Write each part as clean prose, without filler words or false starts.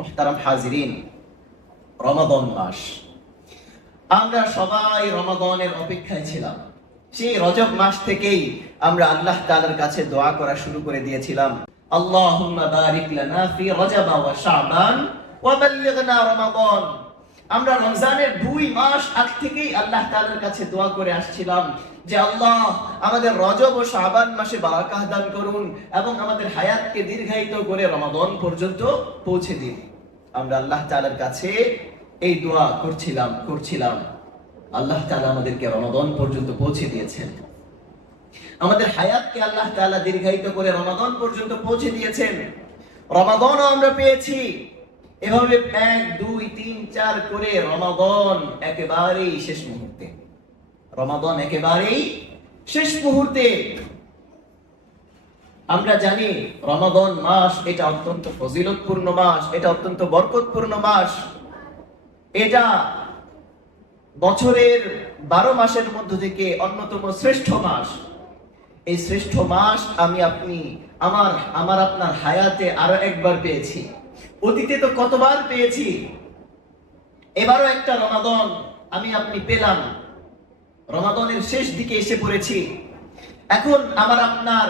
মুহতারাম হাজিরিন, রমাদান মাস, আমরা সবাই রমাদানের অপেক্ষায় ছিলাম। সেই রজব মাস থেকেই আমরা আল্লাহ তাআলার কাছে দোয়া করা শুরু করে দিয়েছিলাম, আল্লাহুম্মা বারিক লানা ফি রজব ওয়া শাবান ওয়া বাল্লিগনা রমাদান। আমরা রমজানের 2 মাস আগ থেকেই আল্লাহ তাআলার কাছে দোয়া করে আসছিলাম যে আল্লাহ আমাদের রজব ও শাবান মাসে বারাকাত দান করুন এবং আমাদের হায়াতকে দীর্ঘায়িত করে রমাদান পর্যন্ত পৌঁছে দিন। আমরা আল্লাহ তাআলার কাছে এই দোয়া করছিলাম। আল্লাহ তাআলা আমাদেরকে রমাদান পর্যন্ত পৌঁছে দিয়েছেন। আমাদের হায়াতকে আল্লাহ তাআলা দীর্ঘায়িত করে রমাদান পর্যন্ত পৌঁছে দিয়েছেন। রমাদানও আমরা পেয়েছি। এভাবে 1, 2, 3, 4 করে রমাদান একেবারেই শেষ মুহূর্তে। রমাদান একেবারেই শেষ মুহূর্তে। আমরা জানি রমাদান মাস এটা অত্যন্ত ফজিলতপূর্ণ মাস, এটা অত্যন্ত বরকতপূর্ণ মাস। এটা বছরের 12 মাসের মধ্য থেকে অন্যতম শ্রেষ্ঠ মাস। এই শ্রেষ্ঠ মাস আমার আপনার হায়াতে আরো একবার পেয়েছি। অতীতে তো কতবার পেয়েছি, এবারও একটা রমাদান আপনি পেলাম। রমাদানের শেষ দিকে এসে পড়েছি। এখন আমার আপনার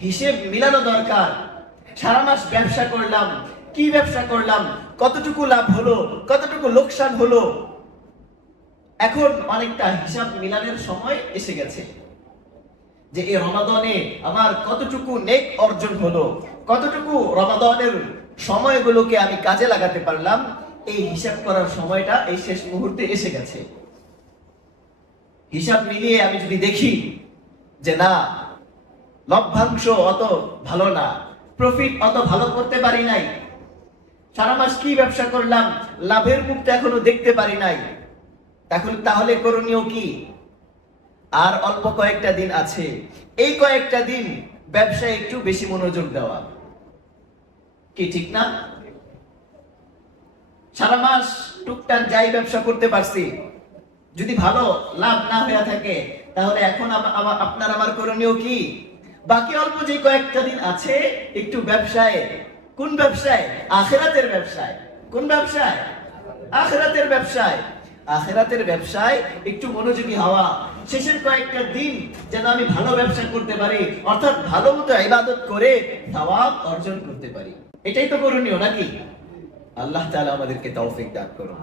হিসেব মিলানো দরকার। সারা মাস ব্যবসা করলাম, কি ব্যবসা করলাম, কতটুকু লাভ হলো, কতটুকু লোকসান হলো। এখন অনেকটা হিসাব মিলানোর সময় এসে গেছে যে এই রমাদানে আমার কতটুকু নেক অর্জন হলো, কতটুকু রমাদানের সময়গুলোকে আমি কাজে লাগাতে পারলাম। এই হিসাব করার সময়টা এই শেষ মুহূর্তে এসে গেছে। হিসাব মিলিয়ে আমি যদি দেখি যে না, লভ্যাংশ অত ভালো না, প্রফিট অত ভালো করতে পারি নাই, সারা মাস কি ব্যবসা করলাম, লাভের মুখটা এখনো দেখতে পারি নাই, তাহলে করণীয় কি? আর অল্প কয়েকটা দিন আছে। এই কয়েকটা দিন ব্যবসায় একটু বেশি মনোযোগ দেওয়া, কি ঠিক না? সারা মাস টুকটাক যাই ব্যবসা করতে পারছি, যদি ভালো লাভ না হয়ে থাকে তাহলে এখন আপনার আমার করণীয় কি? বাকি অল্প যে কয়েকটা দিন আছে একটু ব্যবসায়, কোন ব্যবসায়? আখিরাতের ব্যবসায়। কোন ব্যবসায়? আখিরাতের ব্যবসায়। আখিরাতের ব্যবসায় একটু মনোযোগী হওয়া। শেষের কয়েকটা দিন যেন আমি ভালো ব্যবসা করতে পারি, অর্থাৎ ভালো মতো ইবাদত করে সওয়াব অর্জন করতে পারি। এটাই তো করণীয় নাকি? আল্লাহ তাআলা আমাদেরকে তৌফিক দান করুন।